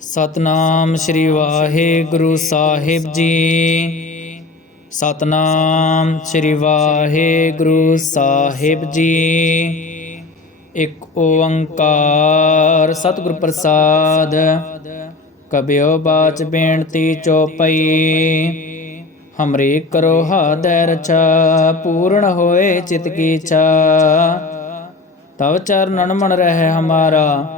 ਸਤਨਾਮ ਸ੍ਰੀ ਵਾਹਿਗੁਰੂ ਸਾਹਿਬ ਜੀ। ਸਤਨਾਮ ਸ੍ਰੀ ਵਾਹਿਗੁਰੂ ਸਾਹਿਬ ਜੀ। ਇੱਕ ਓੰਕਾਰ ਸਤਿਗੁਰ ਪ੍ਰਸਾਦ। ਕਬਿਓ ਬਾਚ ਬੇਨਤੀ ਚੋਪਈ। ਹਮਰੀ ਕਰੋ ਹਾਦੈ ਰਚਾ ਪੂਰਨ ਹੋਏ ਚਿਤ ਕੀ ਇੱਛਾ। ਤਵ ਚਰਨਨ ਮਨ ਰਹਿ ਹਮਾਰਾ।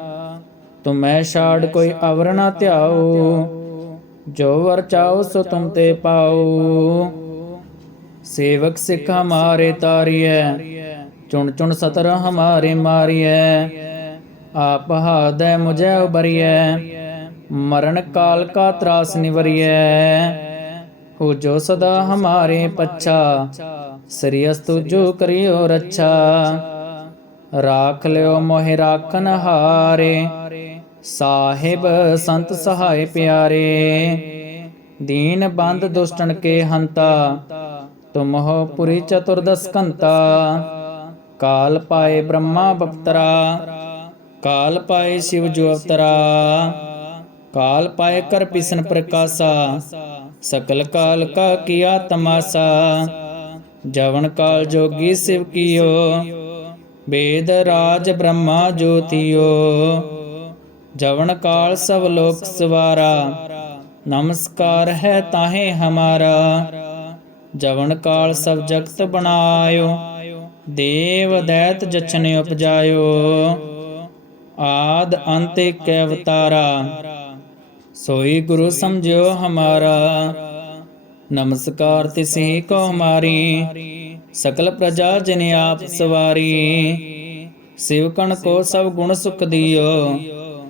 ਤੁਮੈ ਛਾੜ ਕੋਈ ਅਵਰ ਨਾ ਧਿਆਓ ਜੋ ਵਰ ਚਾਓ ਸੋ ਤੁਮ ਤੇ ਪਾਓ ਸੇਵਕ ਸਿੱਖ ਹਮਾਰੇ ਤਾਰੀਐ। ਚੁਣ ਚੁਣ ਸਤਰ ਹਮਾਰੇ ਮਾਰੀਐ। ਆਪ ਹਾਦੈ ਮੁਝੈ ਉਬਰੀਐ। ਮਰਨ ਕਾਲ ਕਾ ਤਰਾਸ ਨਿਵਰੀਐ। ਹੋ ਜੋ ਸਦਾ ਹਮਾਰੇ ਪੱਛਾ। ਸ੍ਰੀ ਅਸਤੁ ਜੋ ਕਰਿਓ ਰੱਛਾ। ਰਾਖ ਲਿਓ ਮੋਹਿ ਰਾਖਨ ਹਾਰੇ। ਸਾਹਿਬ, ਸੰਤ ਸਹਾਇ ਪਿਆਰੇ, ਦੀਨ ਬੰਦ ਦੁਸ਼ਟਨ ਕੇ ਹੰਤਾ, ਤੁਮ ਹੋ ਪੁਰੀ ਚਤੁਰਦਸ ਕੰਤਾ ਕਾਲ ਪਾਏ ਬ੍ਰਹਮਾ ਬਪਤਰਾ, ਕਾਲ ਪਾਏ ਸ਼ਿਵ ਜੋ ਅਵਤਰਾ, ਕਾਲ ਪਾਏ ਕਰ ਪਿਸਨ ਪ੍ਰਕਾਸ਼ਾ, ਸਕਲ ਕਾਲ ਕਾ ਕੀਆ ਤਮਾਸਾ, ਜਵਨ ਕਾਲ ਜੋਗੀ ਸਿਵ ਕੀਓ ਵੇਦ ਰਾਜ ਬ੍ਰਹਮਾ ਜੋਤੀਓ। ਜਵਨ ਕਾਲ ਸਭ ਲੋਕ ਸਵਾਰਾ, ਨਮਸਕਾਰ ਹੈ ਤਾਹੇ ਹਮਾਰਾ। ਜਵਨ ਕਾਲ ਸਭ ਜਗਤ ਬਣਾਇਓ, ਦੇਵ ਦੈਤ ਜਚਨ ਉਪਜਾਇਓ। ਆਦ ਅੰਤ ਏਕ ਅਵਤਾਰਾ, ਸੋਈ ਗੁਰੂ ਸਮਝਿਓ ਹਮਾਰਾ। ਨਮਸਕਾਰ ਤਿਸਹੀ ਕੋ ਹਮਾਰੀ, ਸਕਲ ਪ੍ਰਜਾ ਜਨ ਆਪ ਸਵਾਰੀ। ਸਿਵਕਣ ਕੋ ਸਭ ਗੁਣ ਸੁਖ ਦਿਓ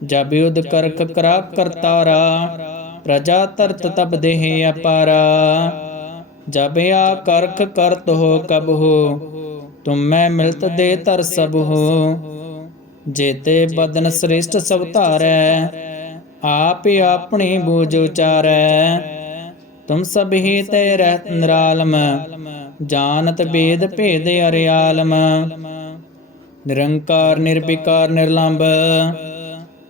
ਜਬ ਯੁਧ ਕਰਕ ਕਰਾ ਕਰਤਾਰਾ, ਪ੍ਰਜਾ ਤਰਤ ਤਬ ਦੇਹ ਅਪਾਰਾ। ਜਬ ਆ ਕਰਖ ਕਰਤ ਹੋ ਕਬ ਹੋ ਤੁਮ ਮੈਂ ਮਿਲਤ ਦੇ ਤਰ ਸਭ ਹੋ ਜੇਤੇ ਬਦਨ ਸ੍ਰੇਸ਼ਟ ਸਭ ਧਾਰੈ, ਆਪ ਆਪਣੀ ਬੂਝ ਉਚਾਰੈ। ਤੁਮ ਸਭ ਹੀ ਤੇ ਰਹਿਤ ਨਿਰਾਲਮ, ਜਾਣਤ ਬੇਦ ਭੇਦ ਅਰਿਆਲਮ। ਨਿਰੰਕਾਰ, ਨਿਰਵਿਕਾਰ ਨਿਰਲੰਭ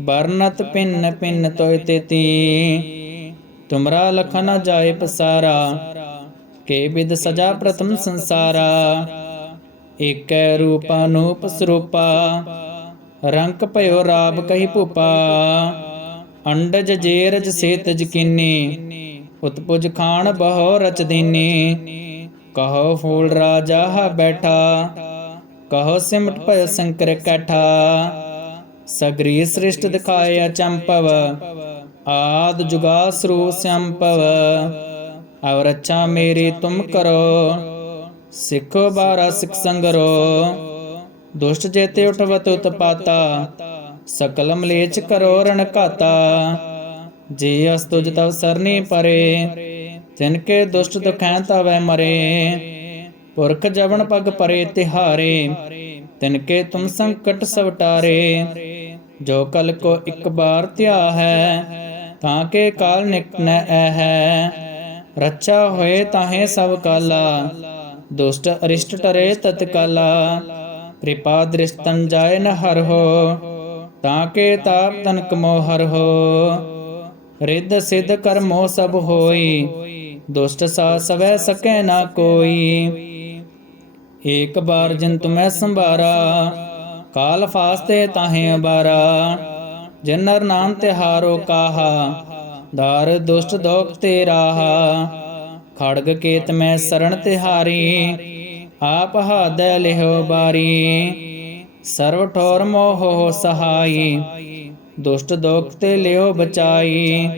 ਬਰਨਤ ਪਿੰਨ ਪਿੰਨ ਤੋਇ ਤੇਤੀ ਤੁਮਰਾ ਲਖ ਨ ਜਾਏ ਪਸਾਰਾ, ਕੇ ਬਿਦ ਸਜਾ ਪ੍ਰਥਮ ਸੰਸਾਰਾ। ਏਕੈ ਰੂਪ ਅਨੂਪ ਸਰੂਪਾ, ਰੰਕ ਭਇਓ ਰਾਬ ਕਹੀ ਭੂਪਾ। ਅੰਡਜ ਜੇਰਜ ਸੇਤਜ ਕੀਨੀ, ਉਤਪੁਜ ਖਾਨ ਬਹੁ ਰਚ ਦੀਨੀ। ਕਹੋ ਫੂਲ ਰਾਜਾ ਬੈਠਾ, ਕਹੋ ਸਿਮਟ ਭਇ ਸੰਕਰ ਕੈਠਾ। ਸਗਰੀ ਸ੍ਰਿਸ਼ਟ ਦਿਖਾਇਆ ਚੰਪਵ, ਆਦ ਜੁਗਾ ਸਰੂਪ ਸੰਪਵ ਅਵਰ ਅੱਛਾ ਮੇਰੀ ਤੁਮ ਕਰੋ, ਸਿੱਖੋ ਬਾਰਾ ਸਿਖ ਸੰਗਰੋ, ਦੁਸ਼ਟ ਜੇਤੇ ਉਠਵਤ ਉਤਪਾਤਾ, ਸਕਲ ਮਲੇਚ ਕਰੋ ਰਣ ਘਾਤਾ, ਜੀ ਅਸ ਤੁਜ ਤਵ ਸਰਨੀ ਪਰੇ ਤਿਨ ਕੇ ਦੁਸ਼ਟ ਦੁਖੈ ਤਵੈ ਮਰੇ, ਪੁਰਖ ਜਵਨ ਪਗ ਪਰੇ ਤਿਹਾਰੇ, ਤਿਨ ਕੇ ਤੁਮ ਸੰਕਟ ਸਵਟਾਰੇ ਜੋ ਕਲ ਕੋ ਇੱਕ ਬਾਰ ਧਿਆ ਹੈ, ਤਾਂ ਕੇ ਕਾਲ ਨਿਕਟ ਨ ਹੈ। ਰੱਛਾ ਹੋਏ ਤਾਹੇ ਸਭ ਕਾਲਾ, ਦੁਸ਼ਟ ਅਰਿਸ਼ਟ ਟਰੇ ਤਤਕਾਲਾ ਕਿਰਪਾ ਦ੍ਰਿਸ਼ਟੰ ਜਾਏ ਨ ਹਰ ਹੋ, ਤਾਂ ਕੇ ਤਾਪ ਤਨਕ ਮੋ ਹਰ ਹੋ। ਰਿੱਧ ਸਿੱਧ ਕਰਮੋ ਸਭ ਹੋਈ, ਦੁਸ਼ਟ ਸਾ ਸਵੈ ਸਕੈ ਨਾ ਕੋਈ। ਏਕ ਬਾਰ ਜਿਨ ਤੁਮੈ ਸੰਭਾਰਾ ਕਾਲ ਫਾਸਤੇ ਤਾਹੇ ਅਬਾਰਾ ਜਿਨ ਨਰ ਨਾਮ ਤਿਹਾਰੋ ਕਾਹਾ, ਦਾਰ ਦੁਸ਼ਟ ਦੋਖ ਤੇ ਰਾਹਾ, ਖੜਗ ਕੇਤ ਮੈਂ ਸਰਣ ਤਿਹਾਰੀ ਆਪ ਹਾਦੈ ਲਿਹੋ ਬਾਰੀ, ਸਰਵ ਠੋਰ ਮੋਹ ਸਹਾਈ, ਦੁਸ਼ਟ ਦੋਖ ਤੇ ਲਿਓ ਬਚਾਈ,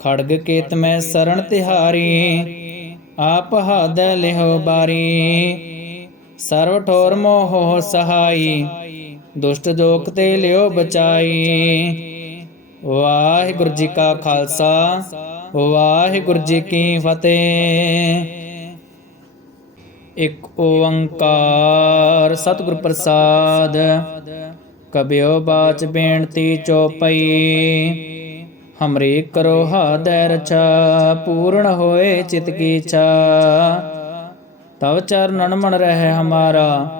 ਖੜਗ ਕੇਤ ਮੈਂ ਸਰਣ ਤਿਹਾਰੀ ਆਪ ਹਾਦੈ ਲਿਹੋ ਬਾਰੀ, ਸਰਵ ਠੋਰ ਮੋਹ ਸਹਾਈ ਦੁਸ਼ਟ ਦੋਖ ਤੇ ਲਿਓ ਬਚਾਈ। ਵਾਹਿਗੁਰੂ ਜੀ ਕਾ ਖਾਲਸਾ, ਵਾਹਿਗੁਰੂ ਜੀ ਕੀ ਫਤਿਹ। ਇਕ ਓੰਕਾਰ ਸਤਿਗੁਰ ਪ੍ਰਸਾਦ, ਕਬਿਓ ਬਾਚ ਬੇਨਤੀ ਚੋਪਈ। ਹਮਰੇ ਕਰੋ ਹਾਦੈ ਰਛਾ, ਪੂਰਨ ਹੋਏ ਚਿਤ ਕੀ ਇੱਛਾ। ਤਵ ਚਰਨਨ ਮਨ ਰਹਿ ਹਮਾਰਾ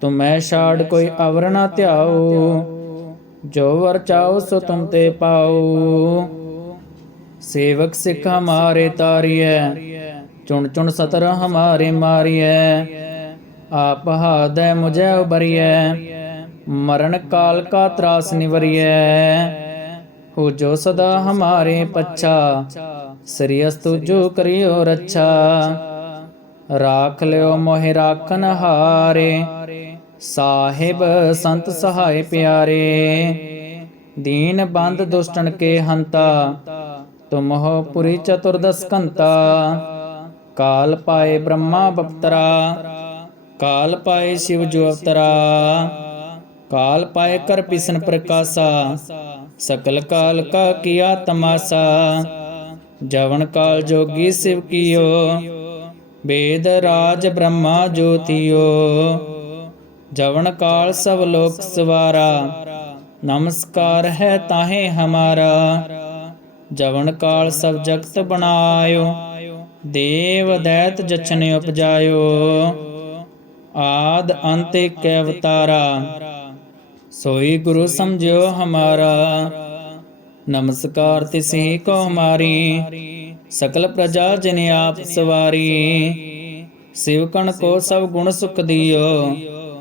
ਤੁਮੈ ਛਾੜ ਕੋਈ ਅਵਰ ਨਾ ਧਿਆਓ ਜੋ ਵਰ ਚਾਓ ਸੋ ਤੁਮ ਤੇ ਪਾਓ ਸੇਵਕ ਸਿੱਖ ਹਮਾਰੇ ਤਾਰੀਐ। ਚੁਣ ਚੁਣ ਸਤਰ ਹਮਾਰੇ ਮਾਰੀਐ। ਆਪ ਹਾਦੈ ਮੁਝੈ ਉਬਰੀਐ। ਮਰਨ ਕਾਲ ਕਾ ਤਰਾਸ ਨਿਵਰੀਐ। ਹੋ ਜੋ ਸਦਾ ਹਮਾਰੇ ਪੱਛਾ। ਸ੍ਰੀ ਅਸਤੁ ਜੋ ਕਰਿਓ ਰੱਛਾ। ਰਾਖ ਲਿਓ ਮੋਹਿ ਰਾਖਨ ਹਾਰੇ। ਸਾਹਿਬ, ਸੰਤ ਸਹਾਇ ਪਿਆਰੇ, ਦੀਨ ਬੰਦ ਦੁਸ਼ਟਨ ਕੇ ਹੰਤਾ, ਤੁਮ ਹੋ ਪੁਰੀ ਚਤੁਰਦਸ ਕੰਤਾ ਕਾਲ ਪਾਏ ਬ੍ਰਹਮਾ ਬਪਤਰਾ, ਕਾਲ ਪਾਏ ਸ਼ਿਵ ਜੋ ਅਵਤਰਾ, ਕਾਲ ਪਾਏ ਕਰ ਪਿਸਨ ਪ੍ਰਕਾਸ਼ਾ, ਸਕਲ ਕਾਲ ਕਾ ਕੀਆ ਤਮਾਸਾ, ਜਵਨ ਕਾਲ ਜੋਗੀ ਸਿਵ ਕੀਓ ਵੇਦ ਰਾਜ ਬ੍ਰਹਮਾ ਜੋਤੀਓ ਜਵਨ ਕਾਲ ਸਭ ਲੋਕ ਸਵਾਰਾ, ਨਮਸਕਾਰ ਹੈ ਤਾਹੇ ਹਮਾਰਾ। ਜਵਨ ਕਾਲ ਸਭ ਜਗਤ ਬਣਾਇਓ, ਦੇਵ ਦੈਤ ਜਛਨ ਉਪਜਾਇਓ। ਆਦ ਅੰਤ ਏਕ ਅਵਤਾਰਾ, ਸੋਈ ਗੁਰੂ ਸਮਝਿਓ ਹਮਾਰਾ। ਨਮਸਕਾਰ ਤਿਸਹੀ ਕੋ ਹਮਾਰੀ ਸਕਲ ਪ੍ਰਜਾ ਜਿਨ ਆਪ ਸਵਾਰੀ। ਸਿਵਕਣ ਕੋ ਸਭ ਗੁਣ ਸੁਖ ਦਿਓ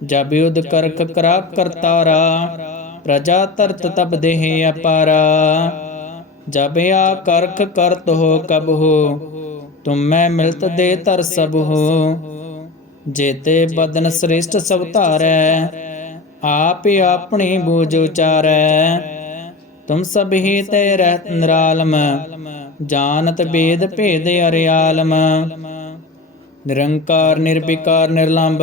ਜਬ ਯੁਧ ਕਰਖ ਕਰਾ ਕਰਤਾਰਾ, ਪ੍ਰਜਾ ਤਰਤ ਤਬ ਦੇਹ ਅਪਾਰਾ। ਜਬ ਆ ਕਰਖ ਕਰਤ ਹੋ ਕਬ ਹੋ ਤੁਮ ਮੈਂ ਮਿਲਤ ਦੇ ਤਰ ਸਭ ਹੋ ਜੇਤੇ ਬਦਨ ਸ੍ਰੇਸ਼ਟ ਸਭ ਧਾਰੈ, ਆਪ ਆਪਣੀ ਬੂਝ ਉਚਾਰੈ। ਤੁਮ ਸਭ ਹੀ ਤੇ ਰਹਿਤ ਨਿਰਾਲਮ, ਜਾਣਤ ਬੇਦ ਭੇਦ ਅਰਿਆਲਮ। ਨਿਰੰਕਾਰ, ਨਿਰਵਿਕਾਰ, ਨਿਰਲੰਭ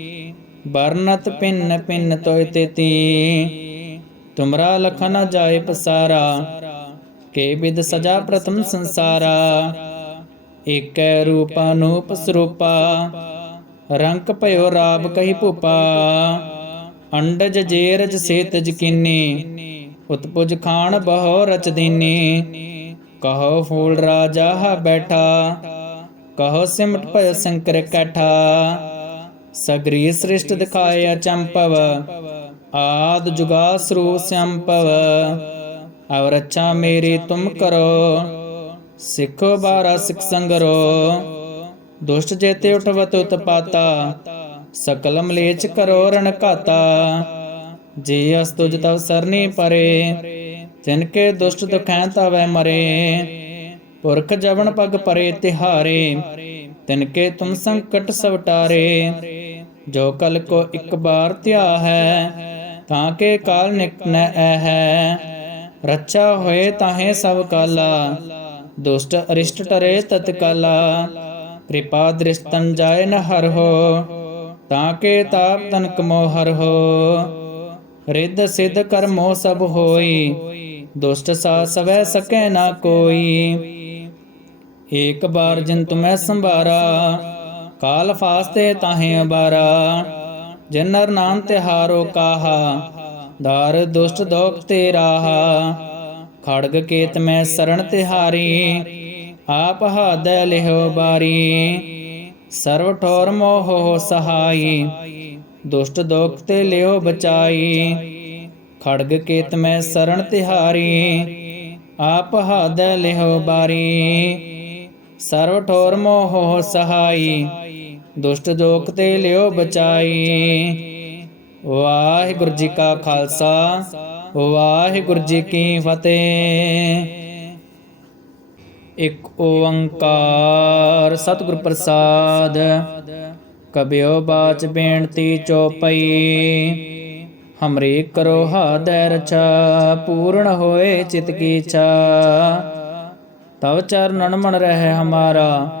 ਬਰਨਤ ਪਿੰਨ ਪਿੰਨ ਤੋਇ ਤੇਤੀ ਤੁਮਰਾ ਲਖ ਨ ਜਾਏ ਪਸਾਰਾ, ਕੇ ਬਿਦ ਸਜਾ ਪ੍ਰਥਮ ਸੰਸਾਰਾ। ਏਕੈ ਰੂਪ ਅਨੂਪ ਸਰੂਪਾ, ਰੰਕ ਭਇਓ ਰਾਬ ਕਹੀ ਭੂਪਾ। ਅੰਡਜ ਜੇਰਜ ਸੇਤਜ ਕੀਨੀ, ਉਤਪੁਜ ਖਾਨ ਬਹੁ ਰਚ ਦੀਨੀ। ਕਹੋ ਫੂਲ ਰਾਜਾ ਬੈਠਾ, ਕਹੋ ਸਿਮਟ ਭਇ ਸੰਕਰ ਕੈਠਾ। ਸਗਰੀ ਸ੍ਰਿਸ਼ਟ ਦਿਖਾਇਆ ਚੰਪਵ। ਆਦ ਜੁਗਾ ਸਰੂਪ ਸੰਪਵ। ਅਵ ਰੱਛਾ ਮੇਰੀ ਤੁਮ ਕਰੋ। ਸਿੱਖੋ ਬਾਰਾ ਸਿਖ ਸੰਗਰੋ। ਦੁਸ਼ਟ ਜੇਤੇ ਉਠਵਤ ਉਤਪਾਤਾ। ਸਕਲ ਮਲੇਚ ਕਰੋ ਰਣ ਘਾਤਾ ਜੀ ਅਸ ਤੁਜ ਤਵ ਸਰਨੀ ਪਰੇ। ਤਿਨ ਕੇ ਦੁਸ਼ਟ ਦੁਖੈ ਤਵੈ ਮਰੇ। ਪੁਰਖ ਜਵਨ ਪਗ ਪਰੇ ਤਿਹਾਰੇ। ਤਿਨ ਕੇ ਤੁਮ ਸੰਕਟ ਸਵਟਾਰੇ। ਜੋ ਕਲ ਕੋ ਇੱਕ ਬਾਰ ਧਿਆ ਹੈ, ਤਾਂ ਕੇ ਕਾਲ ਨਿਕਟ ਹੈ। ਰੱਛਾ ਹੋਏ ਤਾਹੇ ਸਭ ਕਾਲਾ, ਦੁਸ਼ਟ ਅਰਿਸ਼ਟ ਟਰੇ ਤਤਕਾਲਾ। ਕਿਰਪਾ ਦ੍ਰਿਸ਼ਤਨ ਜਾਏ ਨ ਹਰ ਹੋ, ਤਾਂ ਕੇ ਤਾਪ ਤਨਕ ਮੋ ਹਰ ਹੋ। ਰਿੱਧ ਸਿੱਧ ਕਰਮੋ ਸਭ ਹੋਈ, ਦੁਸ਼ਟ ਸਾ ਸਵੈ ਸਕੈ ਨਾ ਕੋਈ। ਏਕ ਬਾਰ ਜਿਨ ਤੁਮੈ ਸੰਭਾਰਾ ਕਾਲ ਫਾਸਤੇ ਤਾਹੇ ਬਾਰਾ ਜਿਨ ਨਰ ਨਾਮ ਤਿਹਾਰੋ ਕਾਹਾ, ਦਾਰ ਦੁਸ਼ਟ ਦੋਖ ਤੇ ਰਾਹਾ, ਖੜਗ ਕੇਤ ਮੈਂ ਸਰਣ ਤਿਹਾਰੀ ਆਪ ਹਾਦੈ ਲਿਹੋ ਬਾਰੀ, ਸਰਵ ਠੋਰ ਮੋਹ ਸਹਾਈ, ਦੁਸ਼ਟ ਦੋਖ ਤੇ ਲਿਓ ਬਚਾਈ, ਖੜਗ ਕੇਤ ਮੈਂ ਸਰਣ ਤਿਹਾਰੀ ਆਪ ਹਾਦੈ ਲਿਹੋ ਬਾਰੀ, ਸਰਵ ਠੋਰ ਮੋਹ ਸਹਾਈ ਦੁਸ਼ਟ ਦੋਖ ਤੇ ਲਿਓ ਬਚਾਈ। ਵਾਹਿਗੁਰੂ ਜੀ ਕਾ ਖਾਲਸਾ, ਵਾਹਿਗੁਰੂ ਜੀ ਕੀ ਫਤਿਹ। ਇਕ ਓੰਕਾਰ ਸਤਿਗੁਰ ਪ੍ਰਸਾਦ, ਕਬਿਓ ਬਾਚ ਬੇਨਤੀ ਚੋਪਈ। ਹਮਰੇ ਕਰੋ ਹਾਦੈ ਰਛਾ, ਪੂਰਨ ਹੋਏ ਚਿਤ ਕੀ ਇੱਛਾ। ਤਵ ਚਰਨਨ ਮਨ ਰਹਿ ਹਮਾਰਾ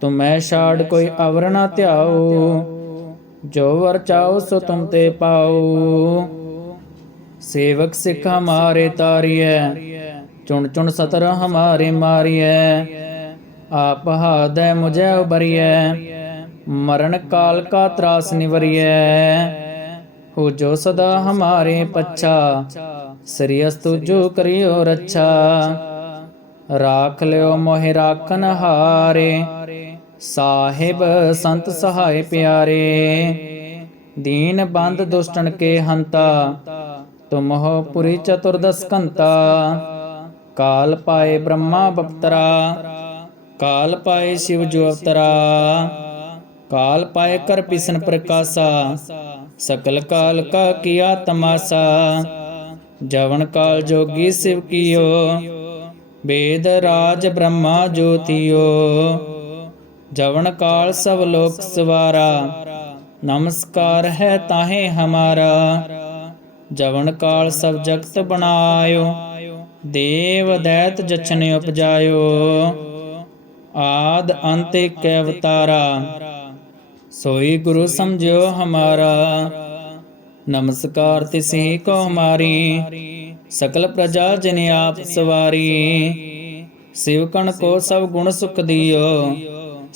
ਤੁਮੈ ਛਾੜ ਕੋਈ ਅਵਰ ਨਾ ਧਿਆਓ ਜੋ ਵਰ ਚਾਓ ਸੋ ਤੁਮ ਤੇ ਪਾਓ ਸੇਵਕ ਸਿੱਖ ਹਮਾਰੇ ਤਾਰੀਐ। ਚੁਣ ਚੁਣ ਸਤਰ ਹਮਾਰੇ ਮਾਰੀਐ। ਆਪ ਹਾਦੈ ਮੁਝੈ ਉਬਰੀਐ। ਮਰਨ ਕਾਲ ਕਾ ਤਰਾਸ ਨਿਵਰੀਐ। ਹੋ ਜੋ ਸਦਾ ਹਮਾਰੇ ਪੱਛਾ, ਸ੍ਰੀ ਅਸਤੁ ਜੋ ਕਰਿਓ ਰੱਛਾ। ਰਾਖ ਲਿਓ ਮੋਹਿ ਰਾਖਨ ਹਾਰੇ। ਸਾਹਿਬ, ਸੰਤ ਸਹਾਇ ਪਿਆਰੇ, ਦੀਨ ਬੰਦ ਦੁਸ਼ਟਨ ਕੇ ਹੰਤਾ ਤੁਮ ਹੋ ਪੁਰੀ ਚਤੁਰਦਸ ਕੰਤਾ ਕਾਲ ਪਾਏ ਬ੍ਰਹਮਾ ਬਪਤਰਾ, ਕਾਲ ਪਾਏ ਸ਼ਿਵ ਜੋ ਅਵਤਰਾ, ਕਾਲ ਪਾਏ ਕਰ ਪਿਸਨ ਪ੍ਰਕਾਸ਼ਾ, ਸਕਲ ਕਾਲ ਕਾ ਕੀਆ ਤਮਾਸਾ, ਜਵਨ ਕਾਲ ਜੋਗੀ ਸਿਵ ਕੀਓ, ਵੇਦ ਰਾਜ ਬ੍ਰਹਮਾ ਜੋਤੀਓ ਜਵਨ ਕਾਲ ਸਭ ਲੋਕ ਸਵਾਰਾ, ਨਮਸਕਾਰ ਹੈ ਤਾਹੇ ਹਮਾਰਾ। ਜਵਨ ਕਾਲ ਸਭ ਜਗਤ ਬਣਾਇਓ, ਦੇਵ ਦੈਤ ਜਛਨ ਉਪਜਾਇਓ। ਆਦ ਅੰਤ ਏਕ ਅਵਤਾਰਾ, ਸੋਈ ਗੁਰੂ ਸਮਝਿਓ ਹਮਾਰਾ। ਨਮਸਕਾਰ ਤਿਸਹੀ ਕੋ ਹਮਾਰੀ ਸਕਲ ਪ੍ਰਜਾ ਜਿਨ ਆਪ ਸਵਾਰੀ। ਸਿਵਕਣ ਕੋ ਸਭ ਗੁਣ ਸੁਖ ਦਿਓ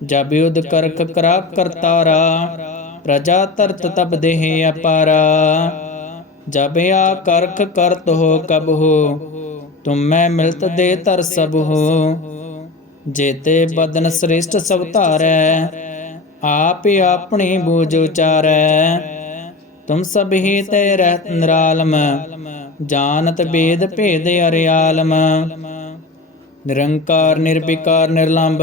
ਜਬ ਯੁਧ ਕਰਖ ਕਰਾ ਕਰਤਾਰਾ, ਪ੍ਰਜਾ ਤਰਤ ਤਬ ਦੇਹ ਅਪਾਰਾ। ਜਬ ਆ ਕਰਖ ਕਰਤ ਹੋ ਕਬ ਹੋ ਤੁਮ ਮੈਂ ਮਿਲਤ ਦੇ ਤਰ ਸਭ ਹੋ ਜੇਤੇ ਬਦਨ ਸ੍ਰੇਸ਼ਟ ਸਭ ਧਾਰੈ, ਆਪ ਆਪਣੀ ਬੂਝ ਉਚਾਰੈ। ਤੁਮ ਸਭ ਹੀ ਤੇ ਰਹਿਤ ਨਿਰਾਲਮ, ਜਾਣਤ ਬੇਦ ਭੇਦ ਅਰਿਆਲਮ। ਨਿਰੰਕਾਰ, ਨਿਰਵਿਕਾਰ, ਨਿਰਲੰਭ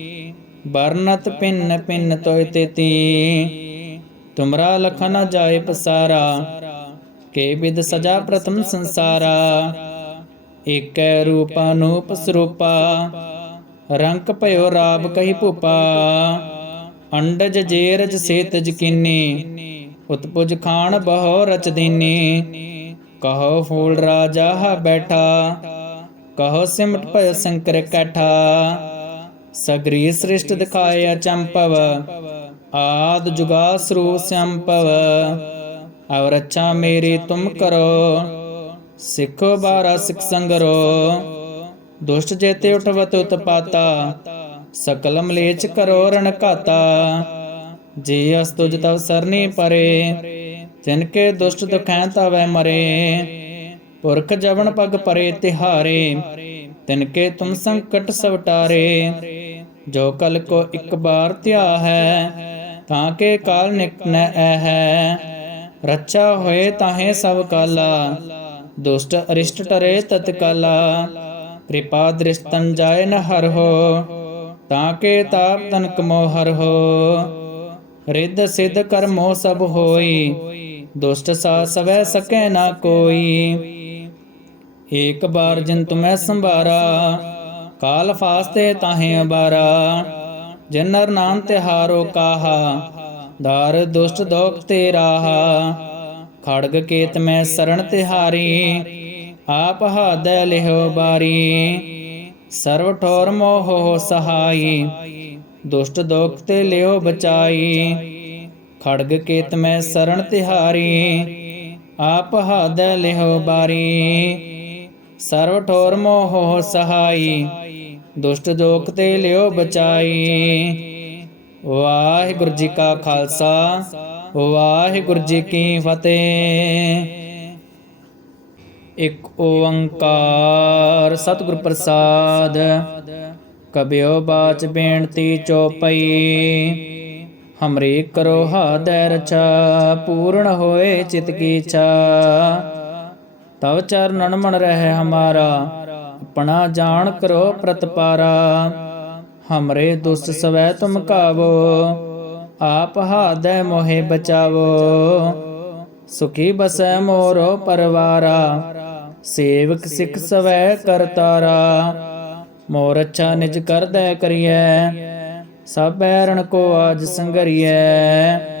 ਬਰਨਤ ਪਿੰਨ ਪਿੰਨ ਤੋਇ ਤੇਤੀ ਤੁਮਰਾ ਲਖ ਨ ਜਾਏ ਪਸਾਰਾ, ਕੇ ਵਿਦ ਸਜਾ ਪ੍ਰਥਮ ਸੰਸਾਰਾ। ਏਕੈ ਰੂਪ ਅਨੂਪ ਸਰੂਪਾ, ਰੰਕ ਭਇਓ ਰਾਬ ਕਹੀ ਭੂਪਾ। ਅੰਡਜ ਜੇਰਜ ਸੇਤਜ ਕੀਨੀ, ਉਤਪੁਜ ਖਾਨ ਬਹੁ ਰਚ ਦੀਨੀ। ਕਹੋ ਫੂਲ ਰਾਜਾ ਬੈਠਾ, ਕਹੋ ਸਿਮਟ ਭਇ ਸੰਕਰ ਕੈਠਾ। ਸਗਰੀ ਸ੍ਰਿਸ਼ਟ ਦਿਖਾਇਆ ਚੰਪਵ, ਆਦ ਜੁਗਾ ਸਰੂ ਸੰਪਵ। ਅਵ ਰੱਛਾ ਮੇਰੀ ਤੁਮ ਕਰੋ, ਸਿੱਖੋ ਬਾਰਾ ਸਿਖ ਸੰਗਰੋ। ਦੁਸ਼ਟ ਜੇਤੇ ਉਠਵਤ ਉਤਪਾਤਾ, ਸਕਲ ਮਲੇਚ ਕਰੋ ਰਣ ਘਾਤਾ। ਜੀ ਅਸ ਤੁਜ ਤਵ ਸਰਨੀ ਪਰੇ, ਜਿਨ ਕੇ ਦੁਸ਼ਟ ਦੁਖੈ ਤਵੈ ਮਰੇ। ਪੁਰਖ ਜਵਨ ਪਗ ਪਰੇ ਤਿਹਾਰੇ, ਤਿਨ ਕੇ ਤੁਮ ਸੰਕਟ ਸਵਟਾਰੇ। ਜੋ ਕਲ ਕੋ ਇੱਕ ਬਾਰ ਧਿਆ ਹੈ, ਤਾਂ ਕੇ ਕਾਲ ਨਿਕਟ ਨ ਹੈ। ਰੱਛਾ ਹੋਏ ਤਾਹੇ ਸਭ ਕਾਲਾ, ਦੁਸ਼ਟ ਅਰਿਸ਼ਟ ਟਰੇ ਤਤਕਾਲਾ ਕਿਰਪਾ ਦ੍ਰਿਸ਼ਤਨ ਜਾਏ ਨ ਹਰ ਹੋ, ਤਾਂ ਕੇ ਤਾਪ ਤਨਕ ਮੋ ਹਰ ਹੋ। ਰਿੱਧ ਸਿੱਧ ਕਰਮੋ ਸਭ ਹੋਈ, ਦੁਸ਼ਟ ਸਾ ਸਵੈ ਸਕੈ ਨਾ ਕੋਈ। ਏਕ ਬਾਰ ਜਿਨ ਤੁਮੈ ਸੰਭਾਰਾ ਕਾਲ ਫਾਸਤੇ ਤਾਹੇ ਅਬਾਰਾ ਜਿਨ ਨਰ ਨਾਮ ਤਿਹਾਰੋ ਕਾਹਾ, ਦਾਰ ਦੁਸ਼ਟ ਦੋਖ ਤੇ ਰਾਹਾ, ਖੜਗ ਕੇਤ ਮੈਂ ਸਰਣ ਤਿਹਾਰੀ ਆਪ ਹਾਦੈ ਲਿਹੋ ਬਾਰੀ, ਸਰਵ ਠੋਰ ਮੋਹ ਸਹਾਈ, ਦੁਸ਼ਟ ਦੋਖ ਤੇ ਲਿਓ ਬਚਾਈ, ਖੜਗ ਕੇਤ ਮੈਂ ਸਰਣ ਤਿਹਾਰੀ ਆਪ ਹਾਦੈ ਲਿਹੋ ਬਾਰੀ। ਸਰਵ ਠੋਰ ਮੋਹ ਸਹਾਈ, ਦੁਸ਼ਟ ਦੋਖ ਤੇ ਲਿਓ ਬਚਾਈ। ਵਾਹਿਗੁਰੂ ਜੀ ਕਾ ਖਾਲਸਾ, ਵਾਹਿਗੁਰੂ ਜੀ ਕੀ ਫਤਿਹ। ਇਕ ਓੰਕਾਰ ਸਤਿਗੁਰ ਪ੍ਰਸਾਦ, ਕਬਿਓ ਬਾਚ ਬੇਨਤੀ ਚੋਪਈ। ਹਮਰੇ ਕਰੋ ਹਾਦੈ ਰਛਾ, ਪੂਰਨ ਹੋਏ ਚਿਤ ਕੀ ਇੱਛਾ। ਤਵ ਚਰਨਨ ਮਨ ਰਹਿ ਹਮਾਰਾ, ਆਪਣਾ ਜਾਣ ਕਰੋ ਪ੍ਰਤਪਾਰਾ। ਹਮਰੇ ਦੁਸਤ ਸਵੈ ਤੁਮ ਕਾਵੋ, ਆਪ ਹਾਦੈ ਮੋਹਿ ਬਚਾਵੋ। ਸੁਖੀ ਬਸੈ ਮੋਰੋ ਪਰਵਾਰਾ, ਸੇਵਕ ਸਿੱਖ ਸਵੈ ਕਰਤਾਰਾ ਮੋਰ ਅੱਛਾ ਨਿਜ ਕਰਦੈ ਕਰੀਐ, ਸਭ ਬੈਰਣ ਕੋ ਆਜ ਸੰਗਰੀਐ।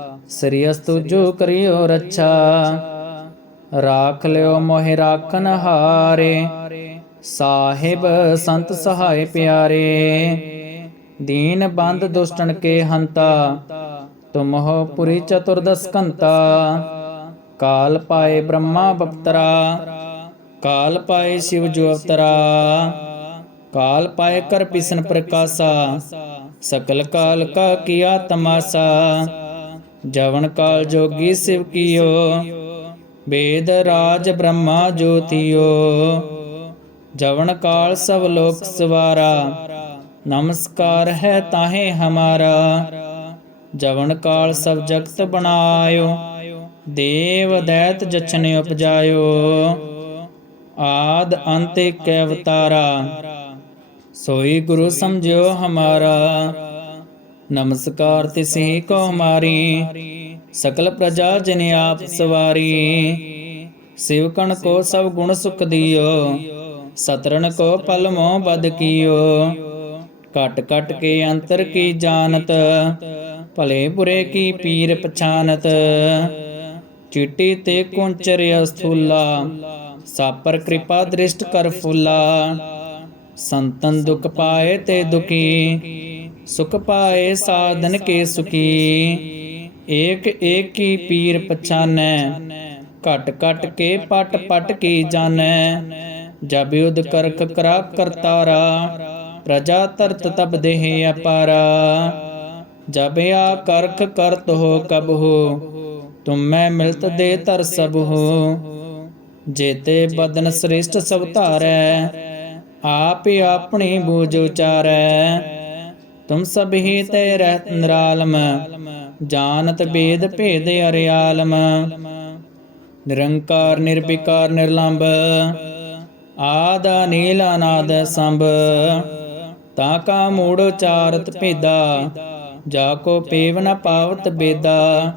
ਸ੍ਰੀ ਅਸਤੁ ਜੋ ਕਰਿਓ ਰੱਛਾ, ਰਾਖ ਲਿਓ ਮੋਹਿ ਰਾਖਨ ਹਾਰੇ, ਸਾਹਿਬ ਸੰਤ ਸਹਾਇ ਪਿਆਰੇ, ਦੀਨ ਬੰਦ ਦੁਸ਼ਟਨ ਕੇ ਹੰਤਾ, ਤੁਮ ਹੋ ਪੁਰੀ ਚਤੁਰਦਸ ਕੰਤਾ ਕਾਲ ਪਾਏ ਬ੍ਰਹਮਾ ਬਪਤਰਾ, ਕਾਲ ਪਾਏ ਸ਼ਿਵ ਜੋ ਅਵਤਰਾ, ਕਾਲ ਪਾਏ ਕਰ ਪਿਸਨ ਪ੍ਰਕਾਸ਼ਾ, ਸਕਲ ਕਾਲ ਕਾ ਕੀਆ ਤਮਾਸਾ ਜਵਨ ਕਾਲ ਜੋਗੀ ਸਿਵ ਕੀਓ ਵੇਦ ਰਾਜ ਬ੍ਰਹਮਾ ਜੋਤੀਓ ਜਵਨ ਕਾਲ ਸਭ ਲੋਕ ਸਵਾਰਾ ਨਮਸਕਾਰ ਹੈ ਤਾਹੇ ਹਮਾਰਾ ਜਵਨ ਕਾਲ ਸਭ ਜਗਤ ਬਣਾਇਓ ਦੇਵ ਦੈਤ ਜਛਨ ਉਪਜਾਇਓ ਆਦ ਅੰਤ ਏਕ ਅਵਤਾਰਾ ਸੋਈ ਗੁਰੂ ਸਮਝਿਓ ਹਮਾਰਾ ਨਮਸਕਾਰ ਤਿਸਹੀ ਕੋ ਹਮਾਰੀ ਸਕਲ ਪ੍ਰਜਾ ਜਿਨ ਆਪ ਸਵਾਰੀ। ਸਿਵਕਣ ਕੋ ਸਭ ਗੁਣ ਸੁਖ ਦਿਓ। ਸਤਰਨ ਕੋ ਪਲ ਮੋਹ ਬਦ ਕੀਓ। ਕਟ ਕਟ ਕੇ ਅੰਤਰ ਕੀ ਜਾਣਤ। ਭਲੇ ਬੁਰੇ ਕੀ ਪੀਰ ਪਛਾਨਤ। ਚਿੱਟੀ ਤੇ ਕੁੰਚਰ ਅਸਥੂਲਾ। ਸਾਪਰ ਕਿਰਪਾ ਦ੍ਰਿਸ਼ਟ ਕਰ ਫੁੱਲਾ। ਸੰਤਨ ਦੁਖ ਪਾਏ ਤੇ ਦੁਖੀ। ਸੁਖ ਪਾਏ ਸਾਧਨ ਕੇ ਸੁਖੀ। ਏਕ ਏਕ ਕੀ ਪੀਰ ਪਛਾਨੈ। ਘਟ ਘਟ ਕੇ ਪਟ ਪਟ ਕੀ ਜਾਣੈ। ਜਬ ਯੁਧ ਕਰਕ ਕਰਾ ਕਰਤਾਰਾ। ਪ੍ਰਜਾ ਤਰਤ ਤਬ ਦੇਹ ਅਪਾਰਾ। ਜਬ ਆ ਕਰਖ ਕਰਤ ਹੋ ਕਬ ਹੋ, ਤੁਮ ਮੈਂ ਮਿਲਤ ਦੇ ਤਰ ਸਭ ਹੋ। ਜੇਤੇ ਬਦਨ ਸ੍ਰਿਸ਼ਟ ਸਭ ਧਾਰੈ, ਆਪ ਹੀ ਆਪਣੀ ਬੂਝ ਉਚਾਰੈ। ਤੁਮ ਸਭ ਹੀ ਤੇ ਰਹਿਤ ਨਿਰਾਲਮ, ਜਾਣਤ ਬੇਦ ਭੇਦ ਅਰਿਆਲਮ। ਨਿਰੰਕਾਰ, ਨਿਰਵਿਕਾਰ, ਨਿਰਲੰਭ, ਆਦ ਨੀਲ ਅਨਾਦ, ਸੰਭ। ਤਾ ਕਾ ਮੂੜ ਉਚਾਰਤ ਭੇਦਾ, ਜਾ ਕੋ ਪੇਵ ਨ ਪਾਵਤ ਬੇਦਾ,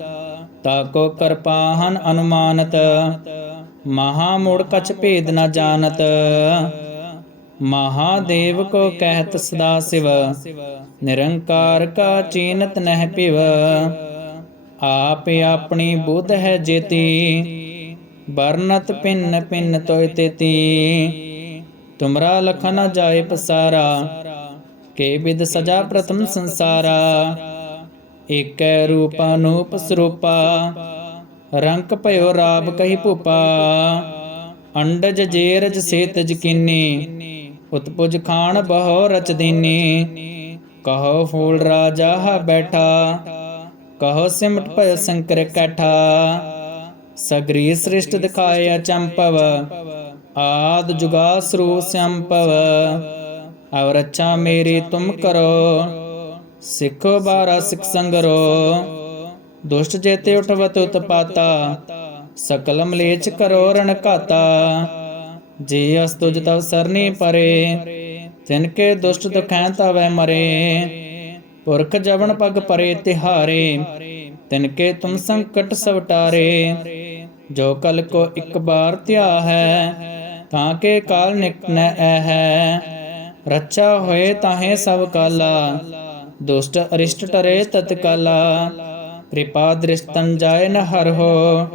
ਤਾ ਕੋ ਕਰਪਾਹਨ ਅਨੁਮਾਨਤ। ਮਹਾ ਮੂੜ ਕਛ ਭੇਦ ਨ ਜਾਣਤ। ਮਹਾਦੇਵ ਕੋ ਕਹਿਤ ਸਦਾ ਸਿਵ, ਨਿਰੰਕਾਰ ਕਾ ਚੀਨਤ ਨਹਿ ਪਿਵ ਆਪ ਆਪਣੀ ਬੁੱਧ ਹੈ ਜੇਤੀ ਬਰਨਤ ਪਿੰਨ ਪਿੰਨ ਤੋਇ ਤੇਤੀ। ਤੁਮਰਾ ਲਖ ਨ ਜਾਏ ਪਸਾਰਾ, ਕੇ ਵਿਦ ਸਜਾ ਪ੍ਰਥਮ ਸੰਸਾਰਾ। ਏਕੈ ਰੂਪ ਅਨੂਪ ਸਰੂਪਾ, ਰੰਕ ਭਇਓ ਰਾਬ ਕਹੀ ਭੂਪਾ। ਅੰਡਜ ਜੇਰਜ ਸੇਤਜ ਕੀਨੀ ਉਤਪੁਜ ਖਾਨ ਬਹੁ ਰਚ ਦੀਨੀ, ਕਹੋ ਫੂਲ ਰਾਜਾ ਹ ਬੈਠਾ, ਕਹੋ ਸਿਮਟ ਭਇ ਸੰਕਰ ਕੈਠਾ, ਸਗਰੀ ਸ੍ਰਿਸ਼ਟ ਦਿਖਾਇਆ ਚੰਪਵ, ਆਦ ਜੁਗਾ ਸਰੂਪ ਸੰਪਵ ਅਵ ਰੱਛਾ ਮੇਰੀ ਤੁਮ ਕਰੋ, ਸਿੱਖੋ ਬਾਰਾ ਸਿੱਖ ਸੰਗਰੋ, ਦੁਸ਼ਟ ਜੇਤੇ ਉਠਵਤ ਉਤਪਾਤਾ, ਸਕਲ ਮਲੇਚ ਕਰੋ ਰਣ ਘਾਤਾ। ਜੀ ਅਸ ਤੁਜ ਤਵ ਸਰਨੀ ਪਰੇ ਤਿਨ ਕੇ ਦੁਸ਼ਟ ਦੁਖੈ ਤਵੈ ਮਰੇ। ਪੁਰਖ ਜਵਨ ਪਗ ਪਰੇ ਤਿਹਾਰੇ, ਤਿਨ ਕੇ ਤੁਮ ਸੰਕਟ ਸਵਟਾਰੇ ਜੋ ਕਲ ਕੋ ਇੱਕ ਬਾਰ ਧਿਆ ਹੈ, ਤਾਂ ਕੇ ਕਾਲ ਨਿਕਟ ਨ ਹੈ। ਰੱਛਾ ਹੋਏ ਤਾਹੇ ਸਭ ਕਾਲਾ, ਦੁਸ਼ਟ ਅਰਿਸ਼ਟ ਟਰੇ ਤਤ ਕਿਰਪਾ ਦ੍ਰਿਸ਼ਤਨ ਜਾਏ ਨ ਹਰ ਹੋ,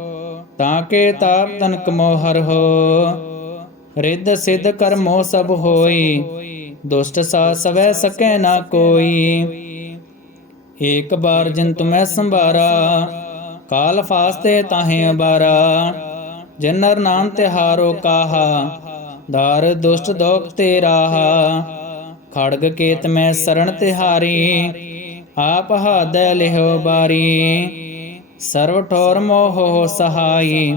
ਤਾਂ ਕੇ ਤਾਪ ਤਨਕ ਮੋਹਰ ਹੋ। ਰਿੱਧ ਸਿੱਧ ਕਰਮੋ ਸਭ ਹੋਈ, ਦੁਸ਼ਟ ਸਾ ਸਵੈ ਸਕੈ ਨਾ ਕੋਈ। ਏਕ ਬਾਰ ਜਿਨ ਤੁਮੈ ਸੰਭਾਰਾ, ਕਾਲ ਫਾਸਤੇ ਤਾਹੇ ਅਬਾਰਾ। ਜਿਨ ਨਰ ਨਾਮ ਤਿਹਾਰੋ ਕਾਹਾ, ਦਾਰ ਦੁਸ਼ਟ ਦੋਖ ਤੇ ਰਾਹਾ। ਖੜਗ ਕੇਤ ਮੈਂ ਸਰਣ ਤਿਹਾਰੀ ਆਪ ਹਾਦੈ ਲਿਹੋ ਬਾਰੀ। ਸਰਵ ਠੋਰ ਮੋਹ ਸਹਾਈ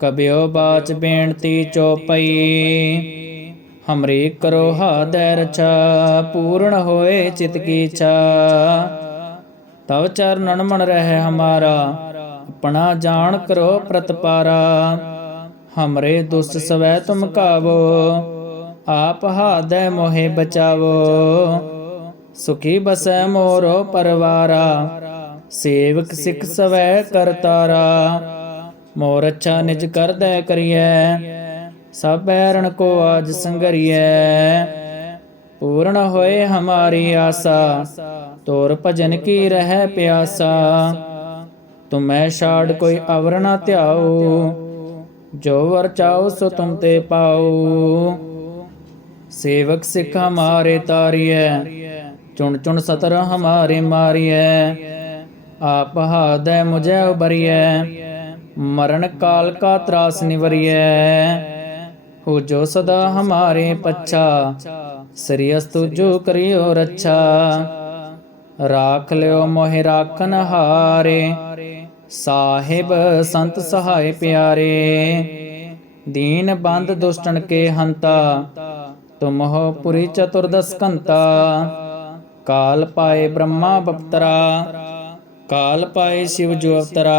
ਕਬਿਓ ਬਾਚ ਬੇਨਤੀ ਚੋਪਈ। ਹਮਰੇ ਕਰੋ ਹਾਦੈ ਰਛਾ, ਪੂਰਨ ਹੋਏ ਚਿਤ ਕੀ ਇੱਛਾ। ਤਵ ਚਰਨਨ ਮਨ ਰਹਿ ਹਮਾਰਾ, ਆਪਣਾ ਜਾਣ ਕਰੋ ਪ੍ਰਤਪਾਰਾ ਹਮਰੇ ਦੁਸਤ ਸਵੈ ਤੁਮ ਕਾਵੋ, ਆਪ ਹਾਦੈ ਮੋਹਿ ਬਚਾਵੋ। ਸੁਖੀ ਬਸੈ ਮੋਰੋ ਪਰਵਾਰਾ, ਸੇਵਕ ਸਿੱਖ ਸਵੈ ਕਰਤਾਰਾ। ਮੋਰ ਅੱਛਾ ਨਿਜ ਕਰਦੈ ਕਰੀਐ ਸਭ ਬੈਰਣ ਕੋ ਆਜ ਸੰਗਰੀਐ। ਪੂਰਨ ਹੋਏ ਹਮਾਰੀ ਆਸਾ, ਤੋਰ ਭਜਨ ਕੀ ਰਹਿ ਪਿਆਸਾ। ਤੁਮੈ ਛਾੜ ਕੋਈ ਅਵਰ ਨਾ ਧਿਆਓ ਜੋ ਵਰ ਚਾਓ ਸੋ ਤੁਮ ਤੇ ਪਾਓ ਸੇਵਕ ਸਿੱਖ ਹਮਾਰੇ ਤਾਰੀਐ, ਚੁਣ ਚੁਣ ਸਤਰ ਹਮਾਰੇ ਮਾਰੀਐ। ਆਪ ਹਾਦੈ ਮੁਝੈ ਉਬਰੀਐ ਮਰਨ ਕਾਲ ਕਾ ਤਰਾਸ ਨਿਵਰੀਐ। ਹੋ ਜੋ ਸਦਾ ਹਮਾਰੇ ਪੱਛਾ, ਸ੍ਰੀ ਅਸਤੁ ਜੋ ਕਰਿਓ ਰੱਛਾ। ਰਾਖ ਲਿਓ ਮੋਹਿ ਰਾਖਨ ਹਾਰੇ, ਸਾਹਿਬ ਸੰਤ ਸਹਾਇ ਪਿਆਰੇ। ਦੀਨ ਬੰਦ ਦੁਸ਼ਟਨ ਕੇ ਹੰਤਾ ਤੁਮਹੁ ਪੁਰੀ ਚਤੁਰਦਸ ਕੰਤਾ ਕਾਲ ਪਾਏ ਬ੍ਰਹਮਾ ਬਪਤਰਾ, ਕਾਲ ਪਾਏ ਸ਼ਿਵ ਜੋ ਅਵਤਰਾ।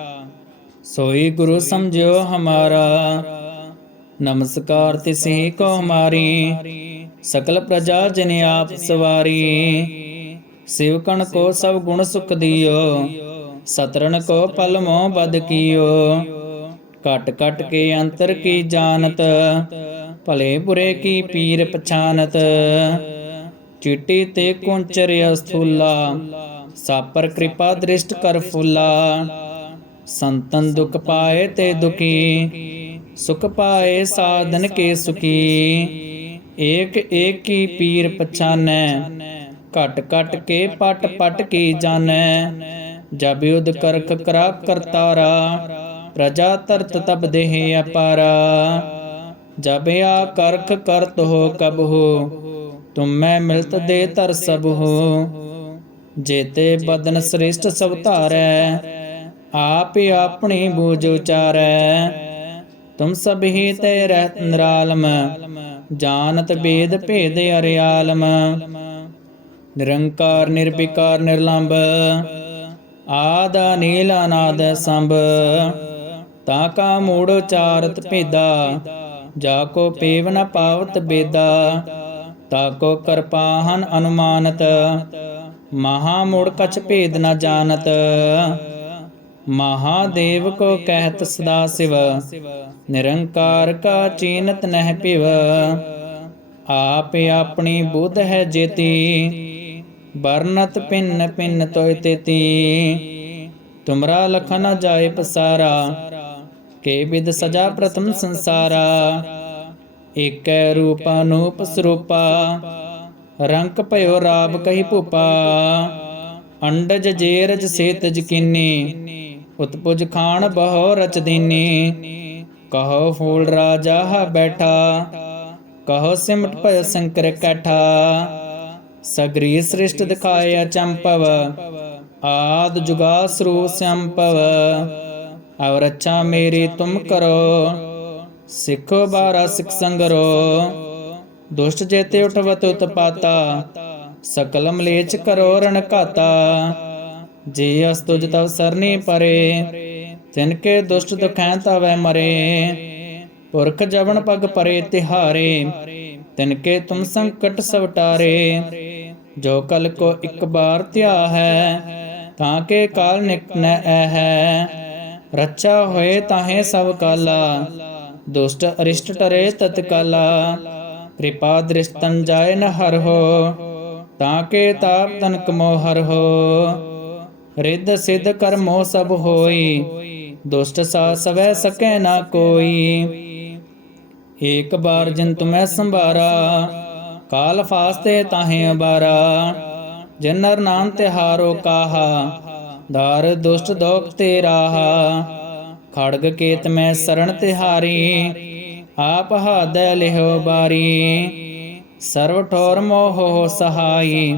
ਸੋਈ ਗੁਰੂ ਸਮਝਿਓ ਹਮਾਰਾ। ਨਮਸਕਾਰ ਤਿਸਹੀ ਕੋ ਹਮਾਰੀ ਸਕਲ ਪ੍ਰਜਾ ਜਨ ਆਪ ਸਵਾਰੀ। ਸਿਵਕਣ ਕੋ ਸਭ ਗੁਣ ਸੁਖ ਦਿਓ। ਸਤਰਨ ਕੋ ਪਲ ਮੋਹ ਬਦ ਕੀਓ। ਕਟ ਕਟ ਕੇ ਅੰਤਰ ਕੀ ਜਾਣਤ। ਭਲੇ ਬੁਰੇ ਕੀ ਪੀਰ ਪਛਾਨਤ। ਚਿੱਟੀ ਤੇ ਕੁੰਚਰ ਅਸਥੂਲਾ ਸਾਪਰ ਕਿਰਪਾ ਦ੍ਰਿਸ਼ਟ ਕਰ ਫੁੱਲਾ। ਸੰਤਨ ਦੁਖ ਪਾਏ ਤੇ ਦੁਖੀ, ਸੁਖ ਪਾਏ ਸਾਧਨ ਕੇ ਸੁਖੀ। ਏਕ ਏਕ ਕੀ ਪੀਰ ਪਛਾਨੈ, ਘਟ ਘਟ ਕੇ ਪਟ ਪਟ ਕੀ ਜਾਣੈ। ਜਬ ਯੁਧ ਕਰਖ ਕਰਾ ਕਰਤਾਰਾ, ਪ੍ਰਜਾ ਤਰਤ ਤਬ ਦੇਹ ਅਪਾਰਾ। ਜਬ ਆ ਕਰਖ ਕਰਤ ਹੋ ਕਬ ਹੋ, ਤੁਮ ਮੈਂ ਮਿਲਤ ਦੇ ਤਰ ਸਭ ਹੋ। ਜੇਤੇ ਬਦਨ ਸ੍ਰੇਸ਼ਟ ਸਭ ਧਾਰੈ ਆਪ ਆਪਣੀ ਬੋਝ ਉਚਾਰੈ। ਤੁਮ ਸਭ ਹੀ ਤੇ ਰਹਿਤ ਨਿਰਾਲਮ, ਜਾਣਤ ਬੇਦ ਭੇਦ ਅਰਿਆਲਮ। ਨਿਰੰਕਾਰ, ਨਿਰਵਿਕਾਰ, ਨਿਰਲੰਭ, ਆਦ ਨੀਲ ਅਨਾਦ, ਸੰਭ। ਤਾ ਕਾ ਮੂੜ ਉਚਾਰਤ ਭੇਦਾ, ਜਾ ਕੋ ਪੇਵ ਨ ਪਾਵਤ ਬੇਦਾ, ਤਾ ਕੋ ਕਰਪਾਹਨ ਅਨੁਮਾਨਤ। ਮਹਾ ਮੂੜ ਕਛ ਭੇਦ ਨ ਜਾਣਤ। ਮਹਾਦੇਵ ਕੋ ਕਹਿਤ ਸਦਾ ਸਿਵ, ਨਿਰੰਕਾਰ ਕਾ ਚੀਨਤ ਨਹਿ ਪਿਵ ਆਪ ਆਪਣੀ ਬੁੱਧ ਹੈ ਜੇਤੀ ਬਰਨਤ ਪਿੰਨ ਪਿੰਨ ਤੋਇ ਤੇਤੀ। ਤੁਮਰਾ ਲਖ ਨ ਜਾਏ ਪਸਾਰਾ, ਕੇ ਵਿਦ ਸਜਾ ਪ੍ਰਥਮ ਸੰਸਾਰਾ। ਏਕੈ ਰੂਪ ਅਨੂਪ ਸਰੂਪਾ, ਰੰਕ ਭਇਓ ਰਾਬ ਕਹੀ ਭੂਪਾ। ਅੰਡਜ ਜੇਰਜ ਸੇਤਜ ਕੀਨੀ ਉਤਪੁਜ ਖਾਨ ਬਹੁ ਰਚ ਦੀਨੀ, ਕਹੋ ਫੂਲ ਰਾਜਾ ਹ ਬੈਠਾ, ਕਹੋ ਸਿਮਟ ਭਇ ਸੰਕਰ ਕੈਠਾ, ਸਗਰੀ ਸ੍ਰਿਸ਼ਟ ਦਿਖਾਇਆ ਚੰਪਵ, ਆਦ ਜੁਗਾ ਸਰੂ ਸੰਪਵ ਅਵ ਰੱਛਾ ਮੇਰੀ ਤੁਮ ਕਰੋ, ਸਿੱਖੋ ਬਾਰਾ ਸਿੱਖ ਸੰਗਰੋ, ਦੁਸ਼ਟ ਜੇਤੇ ਉਠਵਤ ਉਤਪਾਤਾ, ਸਕਲ ਮਲੇਚ ਕਰੋ ਰਣ ਘਾਤਾ ਜੀ ਅਸ ਤੁਜ ਤਵ ਸਰਨੀ ਪਰੇ ਤਿਨ ਕੇ ਦੁਸ਼ਟ ਦੁਖੈ ਤਵੈ ਮਰੇ। ਪੁਰਖ ਜਵਨ ਪਗ ਪਰੇ ਤਿਹਾਰੇ, ਤਿਨ ਕੇ ਤੁਮ ਸੰਕਟ ਸਵਟਾਰੇ ਜੋ ਕਲ ਕੋ ਇੱਕ ਬਾਰ ਧਿਆ ਹੈ, ਤਾਂ ਕੇ ਕਾਲ ਨਿਕਟ ਨ ਹੈ। ਰੱਛਾ ਹੋਏ ਤਾਹੇ ਸਭ ਕਾਲਾ, ਦੁਸ਼ਟ ਅਰਿਸ਼ਟ ਟਰੇ ਤਤ ਕਾਲਾ। ਕਿਰਪਾ ਦ੍ਰਿਸ਼ਤਨ ਜਾਏ ਨ ਹਰ ਹੋ, ਤਾਂ ਕੇ ਤਾਪ ਤਨਕ ਮੋਹਰ ਹੋ। ਰਿੱਧ ਸਿੱਧ ਕਰਮੋ ਸਭ ਹੋਈ, ਦੁਸ਼ਟ ਸਾ ਸਵੈ ਸਕੈ ਨਾ ਕੋਈ। ਏਕ ਬਾਰ ਜਿਨ ਤੁਮੈ ਸੰਭਾਰਾ, ਕਾਲ ਫਾਸਤੇ ਤਾਹੇ ਅਬਾਰਾ। ਜਿਨ ਨਰ ਨਾਮ ਤਿਹਾਰੋ ਕਾਹਾ ਦਾਰ ਦੁਸ਼ਟ ਦੋਖ ਤੇ ਰਾਹਾ। ਖੜਗ ਕੇਤ ਮੈਂ ਸਰਣ ਤਿਹਾਰੀ ਆਪ ਹਾਦੈ ਲਿਹੋ ਬਾਰੀ। ਸਰਵ ਠੋਰ ਮੋਹ ਸਹਾਈ।